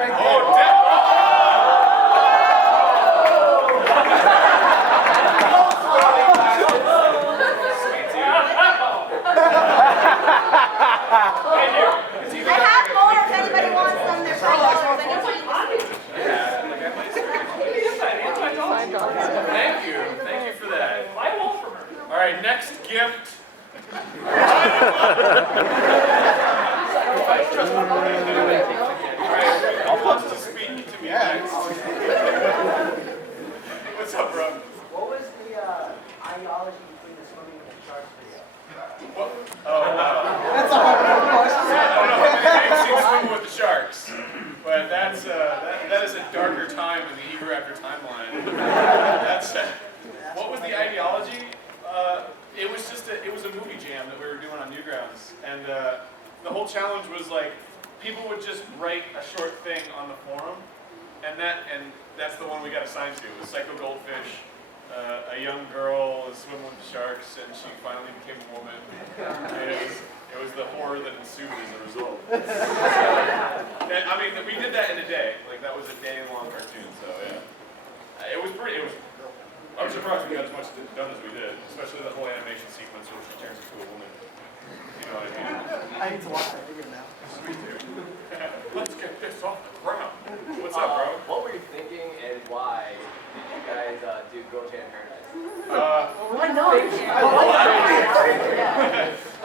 right there. Oh, damn! I have more if anybody wants them. They're $5. Thank you. Thank you for that. All right, next gift. All wants to speak to me next. What's up, bro? What was the ideology between the swimming and the sharks video? What? Oh, That's a hard question. I don't know. I've seen Swimming with the Sharks, but that's that is a darker time in the EgoRaptor timeline. That's what was the ideology? It was just a movie jam that we were doing on Newgrounds, and the whole challenge was like people would just write a short thing on the forum, and that's the one we got assigned to. It was Psycho Goldfish. A young girl was swimming with the sharks, and she finally became a woman. And it was the horror that ensued as a result. And, I mean, we did that in a day. Like that was a day-long cartoon. So yeah, it was pretty. I was surprised we got as much done as we did, especially the whole animation sequence where she turns into a woman. You know what I mean? I need to watch that video now. Sweet dude. Let's get this off the ground. What's up, bro? What were you thinking and why did you guys do Girl Jam Paradise? Why not?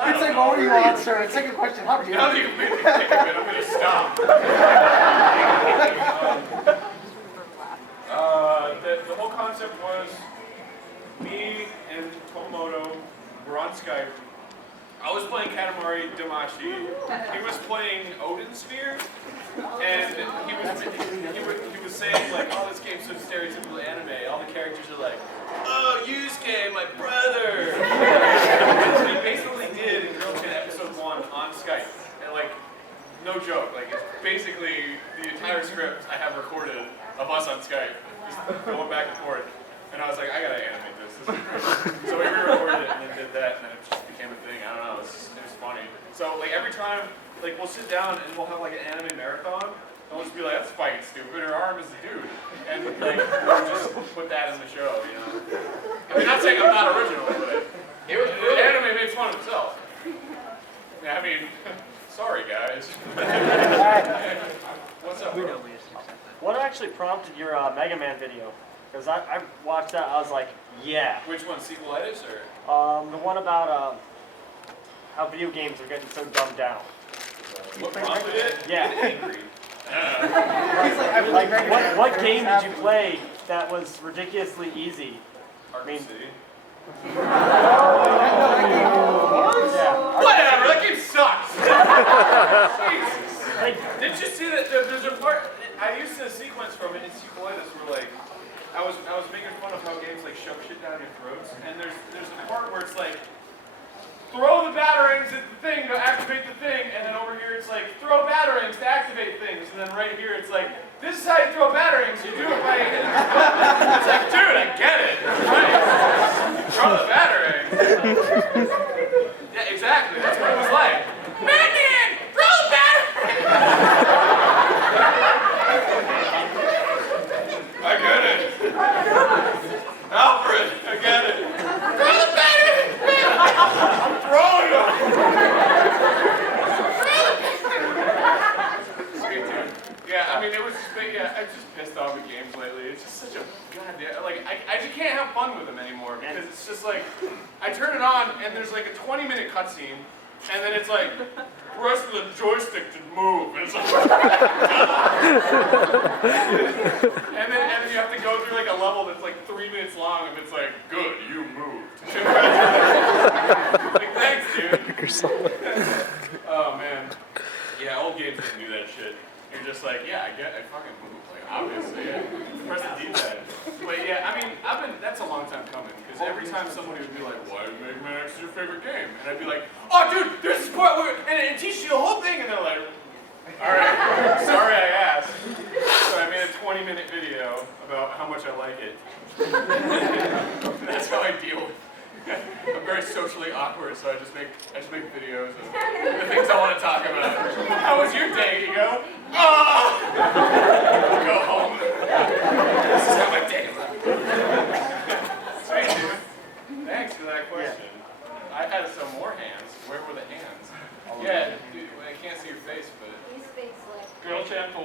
It's like, what were you on, sir? And second question, how did you? Now that you made me think of it, I'm going to stop. The whole concept was me and Tomomoto were on Skype. I was playing Katamari Damacy. He was playing Odin Sphere, and he was saying like, "Oh, this game's so stereotypical anime. All the characters are like, oh, Yusuke, my brother." That's what he basically did in Girl Chan episode 1 on Skype, and like, no joke, like it's basically the entire script I have recorded of us on Skype, just going back and forth. And I was like, I gotta animate this. This is great. So we re-recorded it and then did that, and then it just became a thing. I don't know, it was funny. So like every time, like we'll sit down and we'll have like an anime marathon. And we'll just be like, that's fighting stupid. Her arm is a dude, and like we'll just put that in the show, you know. I mean, not saying I'm not original, but the anime makes fun of itself. Yeah, I mean, sorry guys. What's up, bro? What actually prompted your Mega Man video? Because I watched that, I was like, yeah. Which one, sequelitis or? The one about how video games are getting so dumbed down. What prompted it? Yeah. Get angry. Like, what game did you play that was ridiculously easy? Arkham City. Yeah. Whatever, that game sucks. Jesus. Like, Didn't you see that there's a part, I used a sequence from it in sequelitis where like, I was making fun of how games like shove shit down your throats, and there's a part where it's like, throw the batarangs at the thing to activate the thing, and then over here it's like, throw batarangs to activate things, and then right here it's like, this is how you throw batarangs, you do it by hitting this button. It's like, dude, I get it. Right. Throw the batarangs. Yeah, exactly, that's what it was like. Man, throw the batarangs! I get it. Alfred, I get it. Throw the batarangs! I'm throwing them! Sweet dude. Yeah, I mean, it was just, I'm just pissed off at games lately. It's just such a goddamn, like, I just can't have fun with them anymore because it's just like, I turn it on and there's like a 20-minute cutscene and then it's like, press the joystick to move. And it's like, and then you have to go through like a level that's like 3 minutes long and it's like, good, you moved. Like, thanks, dude. Oh, man. Yeah, old games didn't do that shit. You're just like, yeah, I fucking moved. Like, obviously, yeah. Press the D-pad. But yeah, I mean, that's a long time coming, because every time somebody would be like, why did Mega Man X your favorite game? And I'd be like, oh, dude, there's this part where, and it teaches you the whole thing, and they're like, all right, sorry I asked. So I made a 20-minute video about how much I like it. That's how I deal with it. I'm very socially awkward, so I just make videos of the things I want to talk about. How was your day, Ego? Oh! Go home. This is how my day went. Sweet, dude. Thanks for that question. I had some more hands. Where were the hands? Yeah, dude, I can't see your face, but... Girl Chat 4.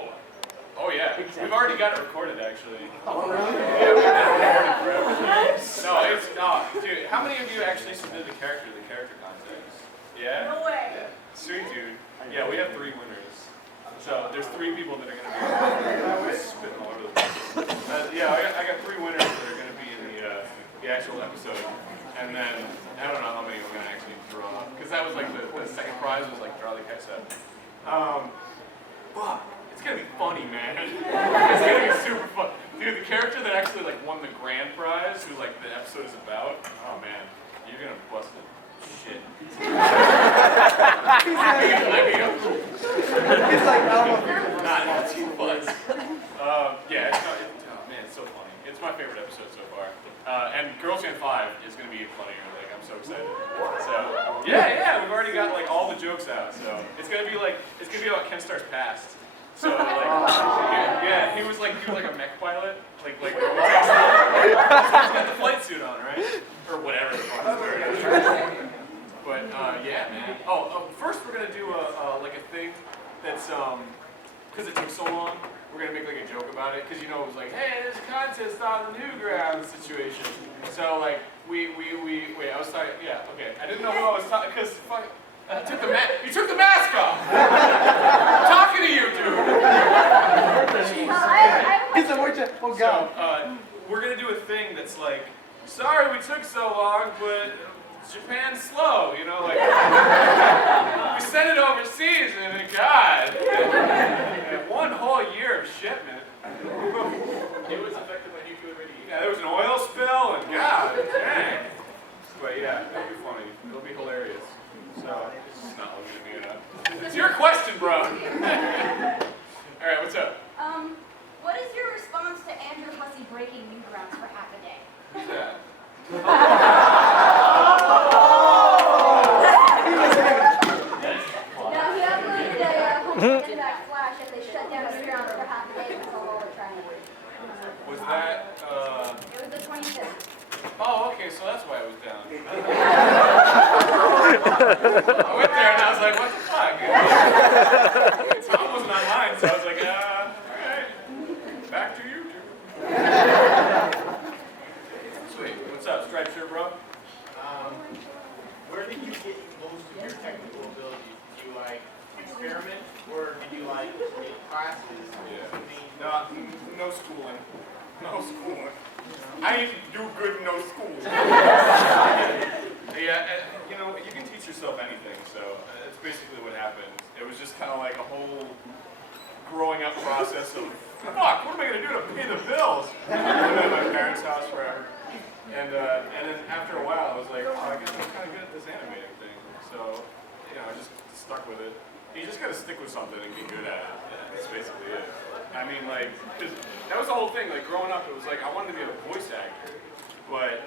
Oh yeah, we've already got it recorded actually. Oh, really? Yeah, we've been recording forever. No, it's not. Dude, how many of you actually submitted the character contest? Yeah? No way. Sweet, dude. Yeah, we have 3 winners. So there's 3 people that are going to be spitting all over the place. Yeah, I got 3 winners that are going to be in the actual episode. And then, I don't know how many we're going to actually draw. Because that was like the second prize was like draw the cassette. Fuck. It's gonna be funny, man. It's gonna be super fun. Dude, the character that actually like won the grand prize, who like the episode is about, oh man, you're gonna bust the shit. I mean, He's like, I don't know. not too buzz. Yeah, oh man, it's so funny. It's my favorite episode so far. And Girl Chat 5 is gonna be funnier. Like, I'm so excited. So yeah, we've already got like all the jokes out. So it's gonna be about Ken Starr's past. So like, yeah, he was like a mech pilot, like he's got the flight suit on, right? Or whatever the fuck he's wearing. But yeah, man. Oh, first we're gonna do a thing that's because it took so long. We're gonna make like a joke about it because it was like, hey, there's a contest on the Newgrounds situation. So like wait, I was talking. Yeah, okay. I didn't know who I was talking because fuck. You took the mask off! I'm talking to you, dude! He's a watcher. Oh, God. So, we're going to do a thing that's like, sorry we took so long, but Japan's slow, like, we sent it overseas, and God, 1 whole year of shipment. It was affected by nuclear radiation. Yeah, there was an oil spill, and God, dang. But yeah, it'll be funny. It'll be hilarious. So, it's not looking at me enough. It's your question, bro. Alright, what's up? What is your response to Andrew Hussey breaking Newgrounds for half a day? Who's that? No, he uploaded a home back flash and they shut down Newgrounds for half a day because all the trying. Was that, It was the 25th. Oh, okay, so that's why it was down. I went there and I was like, what the fuck? Tom wasn't online, so I was like, alright. Back to you, dude. Sweet. What's up, striped shirt, bro? Where did you get most of your technical abilities? Did you experiment, or did you take classes? Yeah. No schooling. No schooling. I didn't do good in no school. Yeah, you can teach yourself anything, so it's basically what happened. It was just kind of like a whole growing up process of, fuck, what am I going to do to pay the bills? I lived at my parents' house forever. And then after a while, I was like, oh, I guess I'm kind of good at this animating thing. So, I just stuck with it. You just got to stick with something and get good at it. That's basically it. I mean, because that was the whole thing. Like, growing up, it was like, I wanted to be a voice actor. But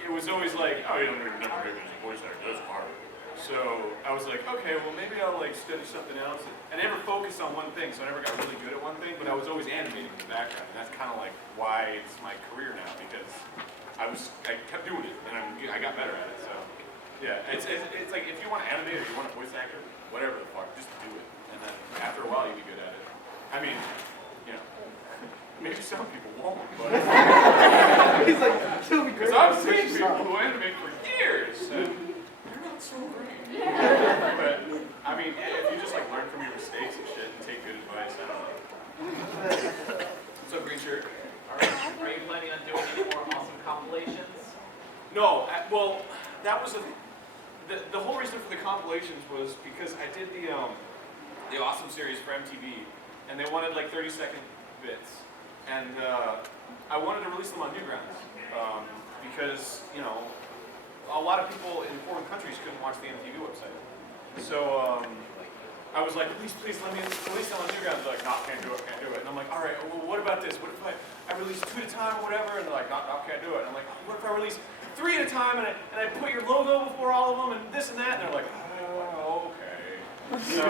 it was always like, oh, you'll never make it as a voice actor. That's hard. So I was like, okay, well, maybe I'll study something else. I never focused on one thing, so I never got really good at one thing. But I was always animating in the background, and that's kind of like why it's my career now, because I kept doing it, and I got better at it. So yeah, it's like if you want to animate or you want a voice actor, whatever the fuck, just do it. And then after a while, you'll be good at it. I mean, maybe some people won't, but He's like, it'll be great. because I've seen people who animate for years, and they're not so great. But I mean, if you just learn from your mistakes and shit and take good advice, I don't know. What's up, green shirt? Are you planning on doing any more awesome compilations? No, well, that was the whole reason for the compilations was because I did the Awesome series for MTV, and they wanted 30-second bits, and I wanted to release them on Newgrounds because a lot of people in foreign countries couldn't watch the MTV website. So I was like, please let me release them on Newgrounds. They're like, no, can't do it. And I'm like, all right, well, what about this? What if I release 2 at a time or whatever? And they're like, no, can't do it. And I'm like, oh, what if I release release 3 at a time, and I put your logo before all of them, and this and that, and they're like, oh, okay. So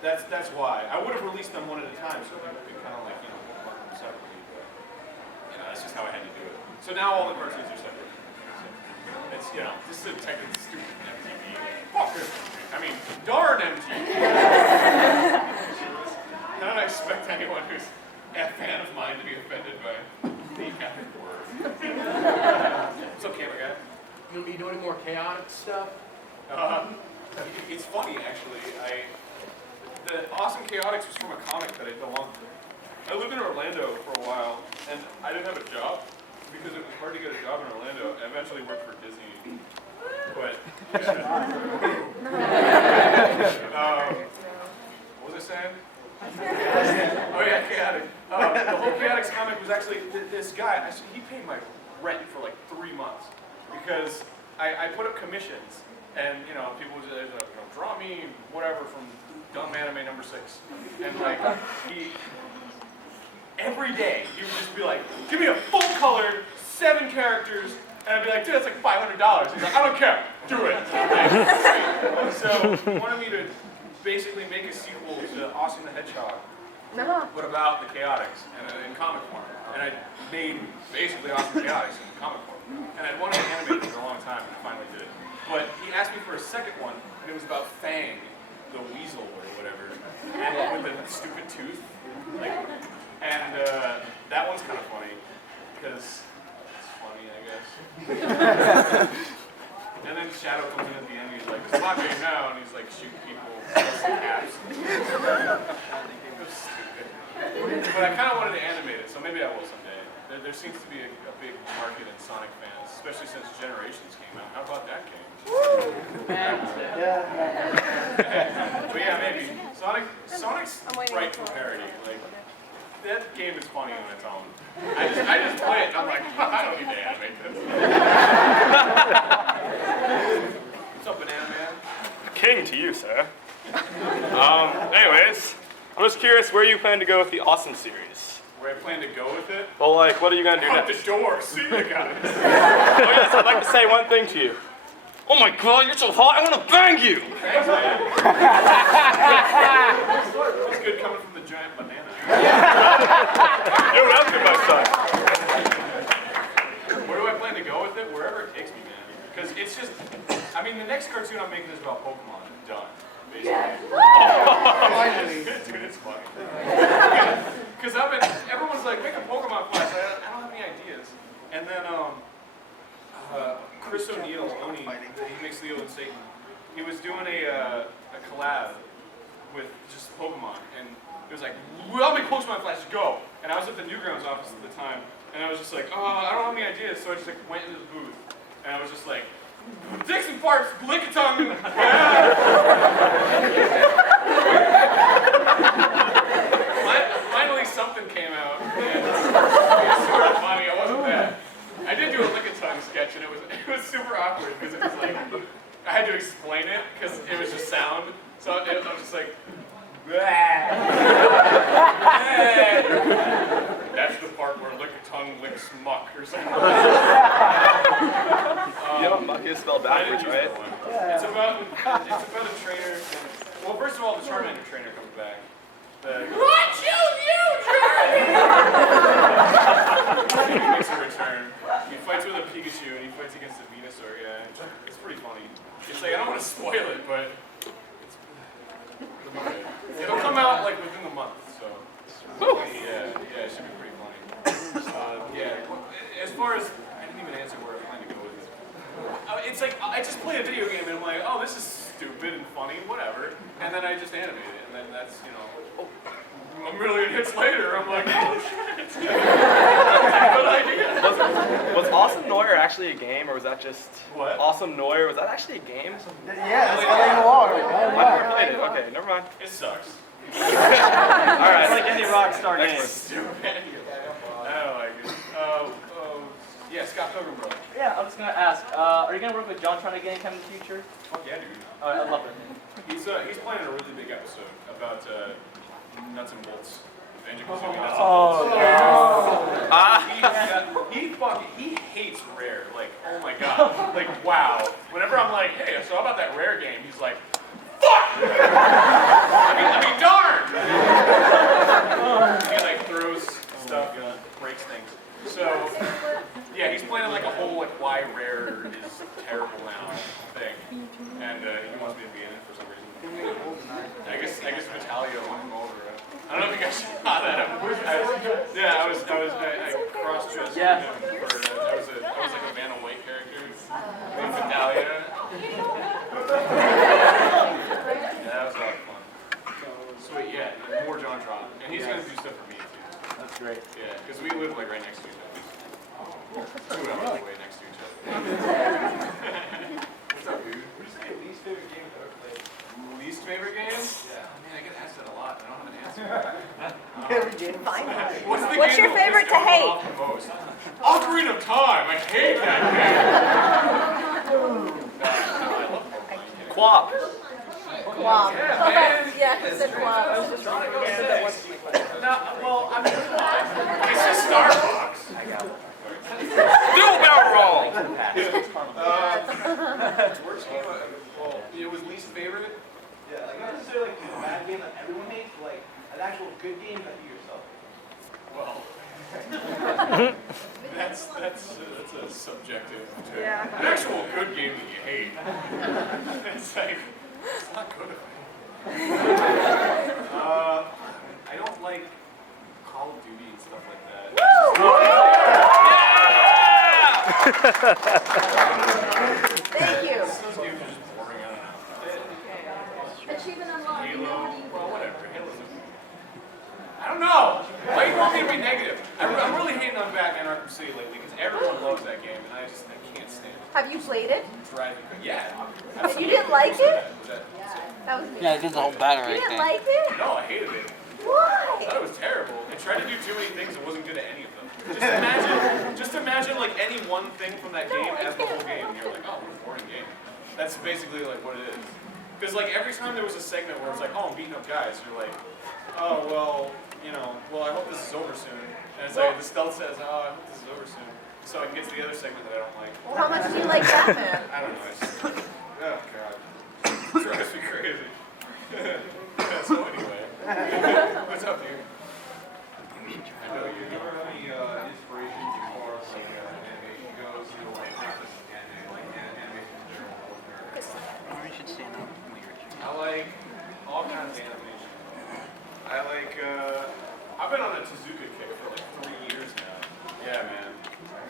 that's why. I would have released them one at a time, so people could kind of like, mark them separately, but, that's just how I had to do it. So now all the cartoons are separate. It's, this is a technically stupid MTV. Fuck this. I mean, darn MTV. I don't expect anyone who's a fan of mine to be offended by the epic word. What's up, camera guy? You gonna be doing more chaotic stuff? It's funny, actually. The Awesome Chaotix was from a comic that I belonged to. I lived in Orlando for a while, and I didn't have a job because it was hard to get a job in Orlando. I eventually worked for Disney, but what was I saying? Oh yeah, Chaotix. The whole Chaotix comic was actually this guy. He paid my rent for like 3 months because I put up commissions, and people would just, draw me whatever from Dumb Anime number 6, and like every day he would just be like, give me a full colored 7 characters, and I'd be like, dude, that's like $500. He's like, I don't care, do it. So he wanted me to basically make a sequel to Awesome the Hedgehog, but about the Chaotix in comic form. And I made basically Awesome Chaotix in comic form. And I'd wanted to animate it for a long time, and I finally did it. But he asked me for a second one, and it was about Fang, the weasel or whatever, and with the stupid tooth. And that one's kind of funny, because it's funny, I guess. And then Shadow comes in at the end, and he's like, it's not game now, and he's like shooting people with caps. It was stupid. But I kind of wanted to animate it, so maybe I will someday. There seems to be a big market in Sonic fans, especially since Generations came out. How about that game? But yeah, maybe. Sonic's right for parody. Like, that game is funny on its own. I just play it and I'm like, I don't need to animate this. What's up, Banana Man? King to you, sir. Anyways, I'm just curious where you plan to go with the Awesome series. Where I plan to go with it? Well, like, what are you gonna do Out next? the door, see you guys. Oh yes, I'd like to say one thing to you. Oh my God, you're so hot! I want to bang you. Thanks, man. It's good coming from the giant banana. You're welcome, my son. Where do I plan to go with it? Wherever it takes me, man. Because it's just, I mean, the next cartoon I'm making is about Pokemon. Done. Basically. Dude, it's funny. Because everyone's like, make a Pokemon class. I don't have any ideas. And then, Chris O'Neill, he makes Leo and Satan. He was doing a collab with just Pokemon, and he was like, "Well, I'll make Pokemon Flash, go!" And I was at the Newgrounds office at the time, and I was just like, "Oh, I don't have any ideas," so I just like went into the booth, and I was just like, "Dixon Parks, Lickitung!" Finally, something came out, and it was sort of funny. It wasn't bad. I did do a Lickitung sketch, and it was super awkward because it was like I had to explain it because it was just sound. So I was just like, that's the part where Lickitung licks muck or something. You know what muck is spelled backwards, right? It's about a trainer. Well, first of all, the Charmander trainer comes back. I choose you, Charmander! He makes a return. He fights with a Pikachu and he fights against a Venusaur. Yeah, it's pretty funny. It's like I don't want to spoil it, but it'll come out like within the month. So yeah, it should be pretty funny. As far as I didn't even answer where I plan to go with it. It's like I just play a video game and I'm like, oh, this is stupid and funny, whatever, and then I just animate it, and then that's a million hits later, I'm like, oh shit, that's a good idea. Was Awesome Noir actually a game, or was that just What? Awesome Noir? Was that actually a game? Yeah, it's LA Noir. I've never played it. Okay, never mind. It sucks. All right. It's like any Rockstar game. It's stupid. I don't like it. Yeah, Scott Pilgrim Brother. Yeah, I'm just gonna ask. Are you gonna work with John trying to get anytime in the future? Fuck yeah, dude. I love it. He's planning a really big episode about nuts and bolts Banjo-Kazooie. That's he hates Rare. Like, oh my god. Like, wow. Whenever I'm like, hey, so how about that Rare game? He's like, fuck! I mean, darn! He like throws stuff, breaks things. So, yeah, he's playing like a whole like why Rare is terrible now thing, and he wants me to be in it for some reason. I guess Vitalia won him over. I don't know if you guys saw that. I cross-dressed him for. I was like a Vanna White character, named Vitalia. Yeah, that was a lot of fun. Sweet, yeah, more John Trot, and he's gonna do stuff for me too. That's great. Yeah, because we live like right next to each other. 2 hours away next to each other. What's up, dude? What do you say your least favorite game you've ever played? Least favorite game? Yeah. Man, I get asked that a lot. I don't have an answer. What's your favorite to hate? Most? Ocarina of Time. I hate that game. I love Pokemon. Quap. Wow. Yeah, man. Yeah, it's a wow. No, well, I mean, it's just Starbucks. Do a barrel roll. Worst game, well, it was least favorite. Yeah, like not necessarily like a bad game that everyone hates, but like an actual good game that you yourself. Well, that's a subjective term. Yeah. An actual good game that you hate. It's like, it's not good. I don't like Call of Duty and stuff like that. Thank you. Those games are just boring, I don't know. Achievement unlocked. Halo, well, whatever. Halo's I don't know. Why do you want me to be negative? I'm really hating on Batman Arkham City lately because everyone loves that game and I can't stand it. Have you played it? Yeah. You didn't like it? That was me. Yeah, it did the whole battle You right didn't there. like it? No, I hated it. I Why? thought it was terrible. It tried to do too many things and wasn't good at any of them. Just imagine like any one thing from that game as the whole game and you're like, oh, what a boring game. That's basically like what it is. Because like every time there was a segment where it's like, oh, I'm beating up guys, you're like, oh, well, I hope this is over soon. And it's like, the stealth says, oh, I hope this is over soon. So it gets to the other segment that I don't like. Well, how much do you like Batman? I don't know. It's just, oh, God. It drives me crazy. Yeah, so anyway. What's up, dude? I know you. Do you ever have any inspiration as far as like animation goes? You know, like not just anime, like animation in general. We should stand up. I like all kinds of animation. I've been on a Tezuka kick for like 3 years now. Yeah, man.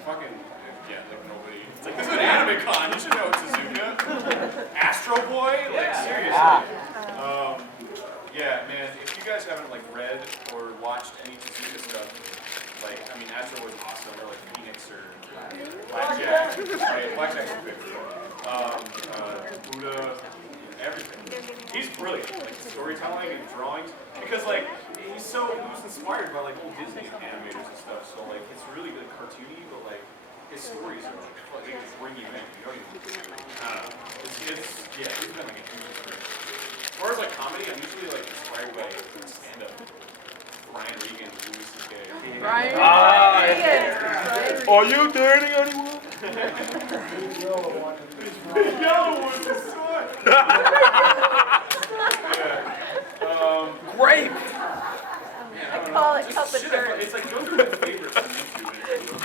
Fucking, yeah, like nobody. It's like, this is an anime con, you should know Tezuka. Astro Boy? Like, seriously. Yeah, man, if you guys haven't like read or watched any Tezuka stuff, like, I mean, Astro Boy's awesome, or like Phoenix or Blackjack, right? Blackjack's a big deal. Buddha, everything. He's brilliant, like storytelling and drawings, because like he was inspired by like old Disney animators and stuff. So like it's really good cartoony, but like his stories are like they just bring you in. You don't even, I don't know. It's yeah, he's been like a huge inspiration. As far as like comedy, I'm usually like inspired by stand-up. Brian Regan, Louis C.K. Brian. Are you dating anyone? Yellow was the son. Grape. I call it cup of Shit, dirt. it's like those are my favorites on YouTube.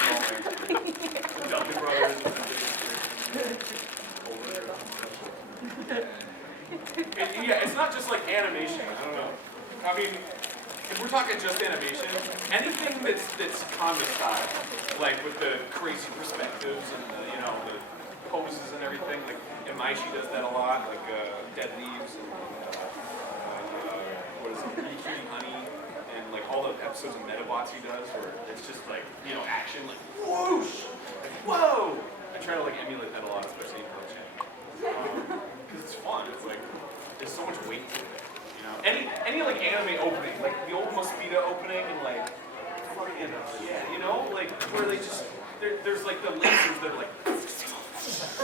Duncan Brothers. Yeah, it's not just like animation. I don't know. I mean, if we're talking just animation, anything that's comic style, like with the crazy perspectives and the poses and everything. Like Imaishi does that a lot. Like Dead Leaves and what is it? Eating Honey. Like all the episodes of Metabots he does, where it's just like action, like whoosh, like whoa. I try to like emulate that a lot, especially in Pro Channel, because it's fun. It's like there's so much weight to it. Any like anime opening, like the old Mosquito opening, and like fucking like where they just there's like the lasers that are like.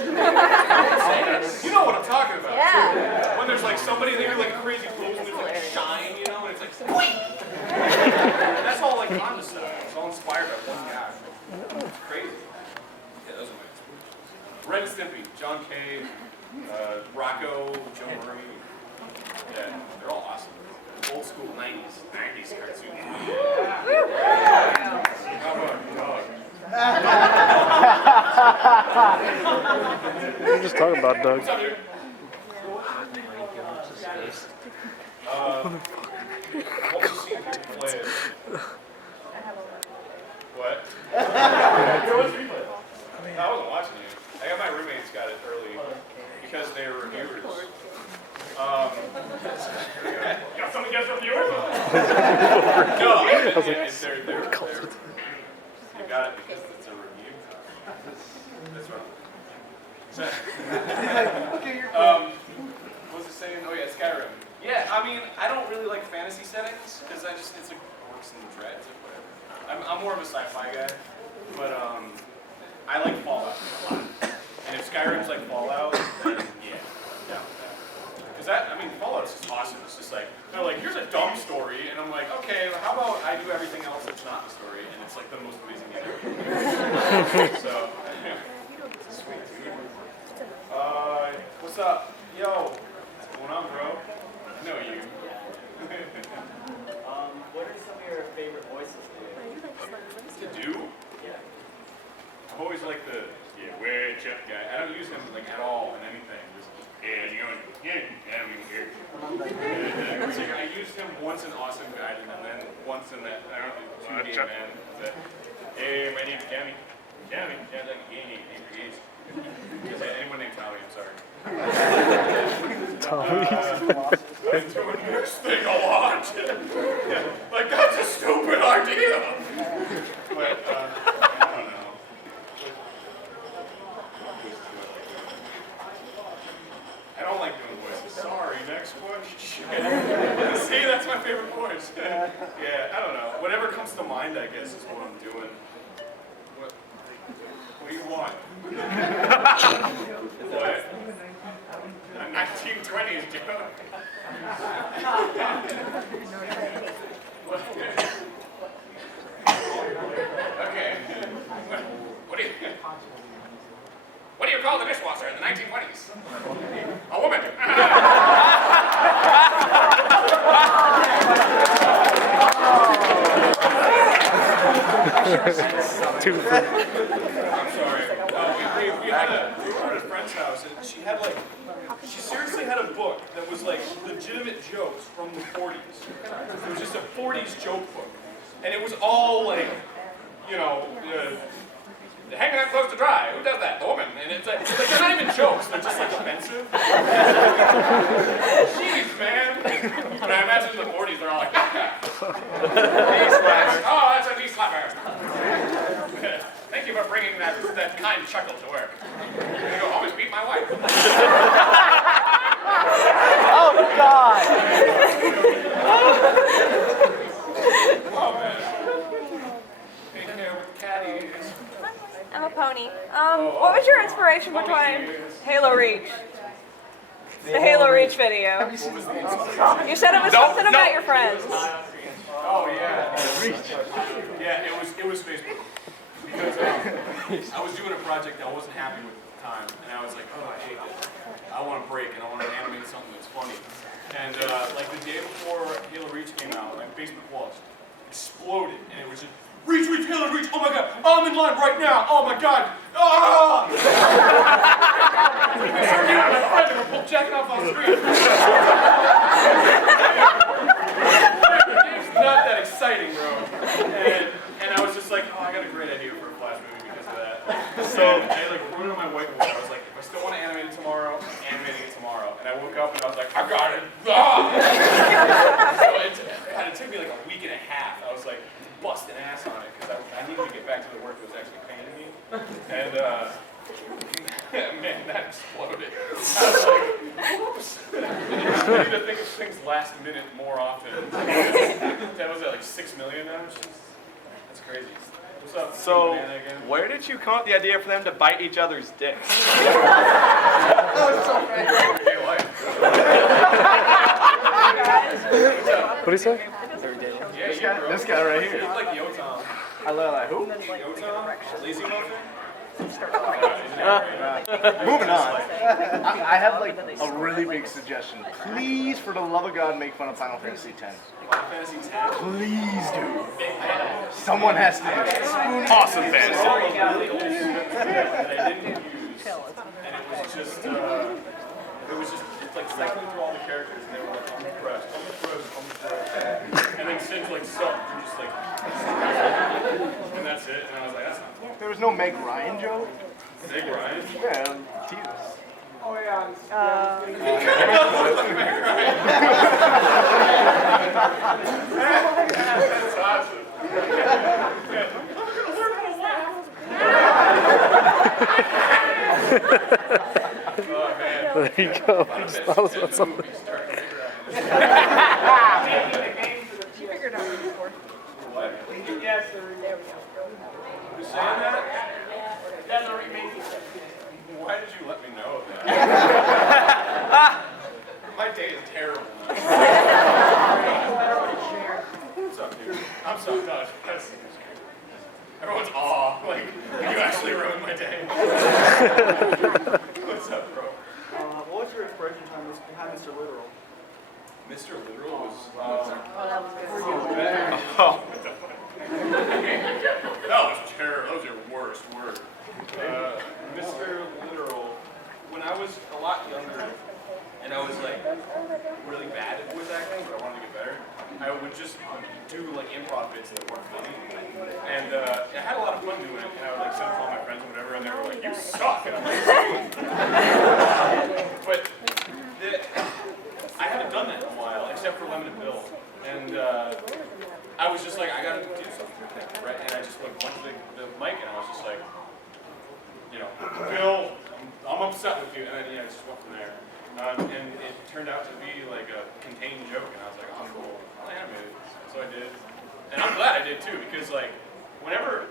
You know what I'm talking about. Yeah. When there's like somebody there like a crazy pose and there's like shine, and it's like. Ren and Stimpy, John Kay, Rocco, Joe Murray. Yeah, they're all awesome. Old school 90s cartoons. How about dog? We're just talking about Doug. What's up, dude? What was the scene people play? What? I wasn't watching you. I got my roommates got it early because they were reviewers. Got something against reviewers? No, they're you got it because it's a review. That's right. What was it saying? Oh yeah, Skyrim. Yeah, I mean, I don't really like fantasy settings because it's like orcs and dreads or whatever. I'm more of a sci-fi guy, but I like Fallout a lot. And if Skyrim's like Fallout, then yeah, I'm down with that. Because Fallout's just awesome. It's just like, they're like, here's a dumb story, and I'm like, okay, well, how about I do everything else that's not the story, and it's like the most amazing thing ever. So, yeah. Sweet, dude. What's up? Yo, what's going on, bro? I know you. What are some of your favorite voices to To do? Yeah. I've always liked the witch up guy. I don't use him like at all in anything. Just, you going, I'm here. I used him once in Awesome Guidance and then once in that, I don't know, 2D man. Hey, my name's Cammy. Cammy, sounds like a gay name. Is that anyone named Tommy? I'm sorry. Tommy. I'm doing this thing a lot. Like, that's a stupid idea. But, I don't know. I don't like doing voices. Sorry, next question. See, that's my favorite voice. Yeah, I don't know. Whatever comes to mind, I guess, is what I'm doing. What do you want? What? 1920s, Joe. Okay. What do you call the dishwasher in the 1920s? A woman. Two for I'm sorry. We were at a friend's house, and she seriously had a book that was like legitimate jokes from the 40s. It was just a 40s joke book. And it was all like, hanging out close to dry. Who does that? The woman. And it's like they're not even jokes. They're just like offensive. Jeez, man. But I imagine in the 40s they're all like, knee slapper. Oh, that's a knee slapper. Thank you for bringing that kind chuckle to work. I'm gonna go home and beat my wife. Oh, God! Oh, man. Take care with catties. I'm a pony. What was your inspiration behind Halo Reach? The Halo Reach video. What was the inspiration? You said it was something about your friends. Oh, yeah. Yeah, it was Facebook. Because I was doing a project I wasn't happy with at the time, and I was like, oh, I hate this. I want to break, and I want to animate something that's funny. And like the day before Halo Reach came out, my Facebook wall exploded, and it was just, Reach, Halo Reach, oh my god, I'm in line right now, oh my god, ah! I started getting my friend, and we're both jacking off on the screen. It's not that exciting, bro. And I was just like, oh, I got a great idea for a Flash movie because of that. So I wrote it on my whiteboard. I was like, if I still want to animate it tomorrow, I'm animating it tomorrow. And I woke up and I was like, I got it. Ah! So it took me like a week and a half. I was like busting ass on it because I needed to get back to the work that was actually paying me. And man, that exploded. I was like, whoops. I need to think of things last minute more often. That was at like 6 million now. That's crazy. What's up? So, Banana again? where did you come up with the idea for them to bite each other's dicks? Everyday life. What do you say? Yeah, This guy right here. He's like Yotam. I love that. Who? Yotam? Lazy Muffin? Moving on. I have like a really big suggestion. Please, for the love of God, make fun of Final Fantasy X. Final Fantasy X. Please do. Someone has to do it. Awesome fantasy. That I didn't use, and it was just it's like cycling through all the characters, and they were like, I'm impressed. And then Sid's like, suck. You're just like, and that's it. And I was like, that's not cool. There was no Meg Ryan joke? Meg Ryan? Yeah, Jesus. Oh yeah. That's awesome. Oh man. There you go. Just thought about something. You figured out before. What? Yes, sir. There we go. You're saying that? That's a remake. Why did you let me know that? My day is terrible. What's up, dude? I'm so touched. Everyone's awe. Like, you actually ruined my day. What's up, bro? What was your inspiration behind Mr. Literal? Mr. Literal was. Oh, that was good. Oh. That was terrible. That was your worst word. Mr. Literal, when I was a lot younger and I was like really bad at voice acting, but I wanted to get better, I would just do like improv bits that weren't funny. And I had a lot of fun doing it, and I would like send it to all my friends and whatever, and they were like, you suck! And I'm like, but I hadn't done that in a while, except for Lemon and Bill. And I was just like, I gotta do something with that, right? And I just like went to the mic and I was just like, you know, Bill, I'm upset with you. And then I just went from there. And it turned out to be like a contained joke, and I was like, oh cool, I'll animate it. So I did. And I'm glad I did too, because like, whenever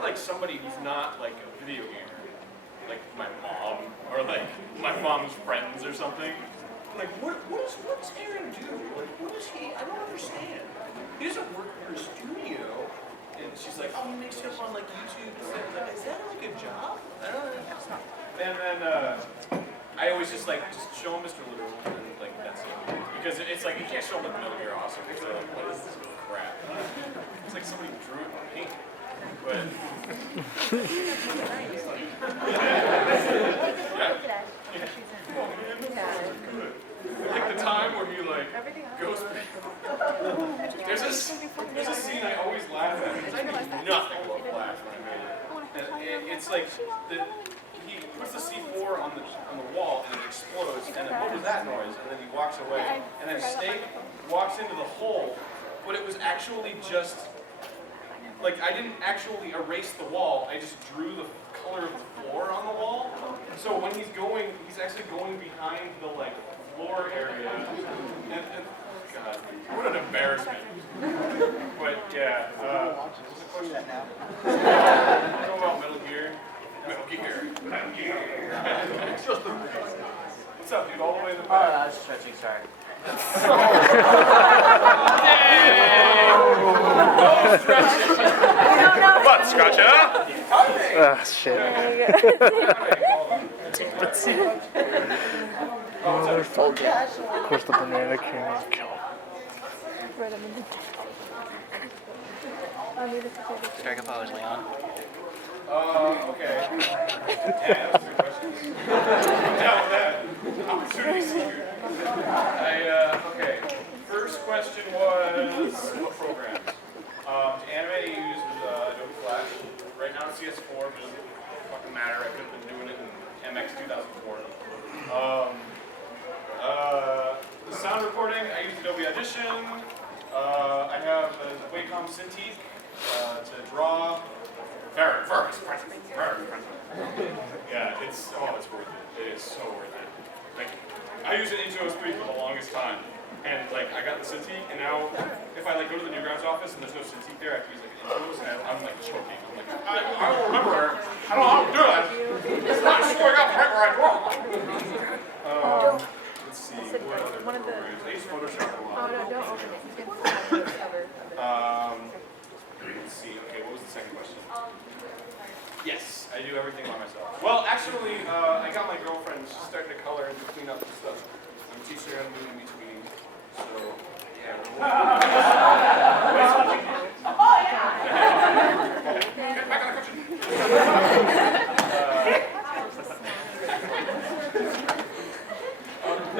like somebody who's not like a video gamer, like my mom, or like my mom's friends or something, like, what does Aaron do? Like, what is he? I don't understand. He doesn't work for a studio. And she's like, oh, he makes stuff on like YouTube. And like, is that like a job? I don't know. And then I always just show him Mr. Literal, and like that's it. Because it's like you can't show him like Metal Gear Awesome. Because they're like, what is this crap? It's like somebody drew it on paint. But like the time where he like goes. There's a scene I always laugh at because I do nothing but laugh when I made it. And it's like he puts the C4 on the wall and it explodes, and then what was that noise? And then he walks away, and then Snake walks into the hole, but it was actually just like I didn't actually erase the wall. I just drew the color of the floor on the wall. So when he's actually going behind the like floor area. And God, what an embarrassment. But yeah, what's the question now? Talk about Metal Gear. Metal Gear. What's up, dude? All the way in the back. I was stretching, sorry. No stretching. What, Scratcher? Ah, shit. Oh, they're full. Of course, the banana king will kill him. Strike a pose, Leon. Okay. Yeah, that's a good question. I'm down with that. Opportunity seeker. Okay. First question was, what programs? To animate, I use Adobe Flash. Right now it's CS4, but it doesn't fucking matter. I could have been doing it in MX 2004. The sound recording, I use Adobe Audition. I have a Wacom Cintiq to draw. Very expensive. Yeah, it's worth it. It is so worth it. Like, I used it in 203 for the longest time. And like, I got the Cintiq, and now if I like go to the Newgrounds office and there's no Cintiq there, I have to use like Intros, and I'm like choking. I'm like, I don't remember. I don't know how to do it. It's not showing up right where I draw. Let's see. What other programs? I use Photoshop a lot. Don't open it. Let's see. Okay, what was the second question? Yes, I do everything by myself. Well, Well, actually, I got my girlfriend starting to color and to clean up the stuff. I'm teaching her how to do in between. So, yeah. Get back in the kitchen.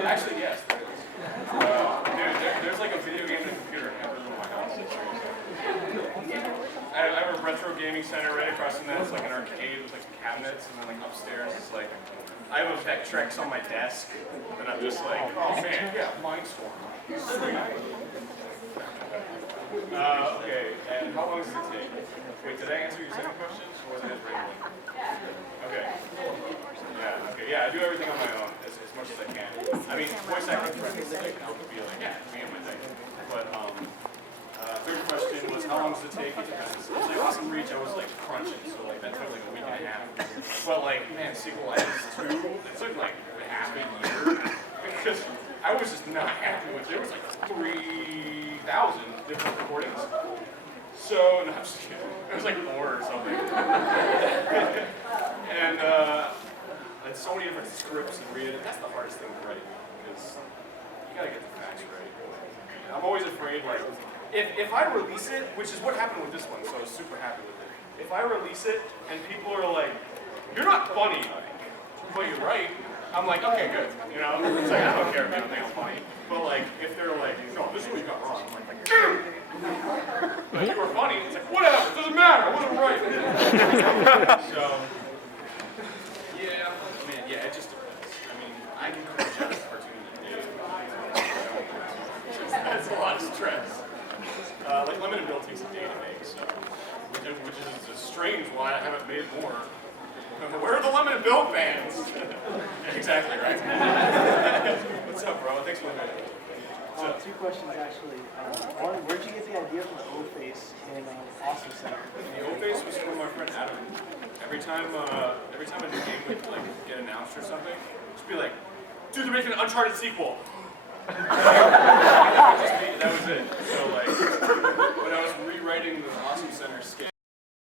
Actually, yes. There's like a video game and a computer in every room of my house. I have a retro gaming center right across from that. It's like an arcade with like cabinets, and then like upstairs it's like I have a Vectrex on my desk, and I'm just like, oh man, yeah, Mindstorm. Okay, and how long does it take? Wait, did I answer your second question, or was it just random? Okay. Yeah, I do everything on my own as much as I can. I mean, voice acting friends like help me be like, yeah, me and my thing. But third question was how long does it take? It depends. It's like Awesome Reach, I was like crunching, so like that took like a week and a half. But like, man, Sequel Ends 2, it took like half a year because I was just not happy with it. There was like 3,000 different recordings. So, no, I'm just kidding. It was like 4 or something. And like so many different scripts and read it. That's the hardest thing to write because you gotta get the facts right. I'm always afraid, like, if I release it, which is what happened with this one, so I was super happy with it. If I release it and people are like, you're not funny, but you're right, I'm like, okay, good. You know, it's like, I don't care if you don't think I'm funny. But like, if they're like, no, this is what you got wrong, I'm like, but you were funny, it's like, whatever, it doesn't matter, I wasn't right. So, yeah, man, yeah, it just depends. I mean, I can crunch out a cartoon in a day. That's a lot of stress. Like Limited Build takes a day to make, so which is a strange why I haven't made more. Where are the Limited Build fans? Exactly right. What's up, bro? Thanks for the minute. 2 questions actually. One, where'd you get the idea for the O-Face in Awesome Center? The O-Face was from my friend Adam. Every time a new game would like get announced or something, just be like, dude, they're making an Uncharted sequel. That was it. So like, when I was rewriting the Awesome Center skit,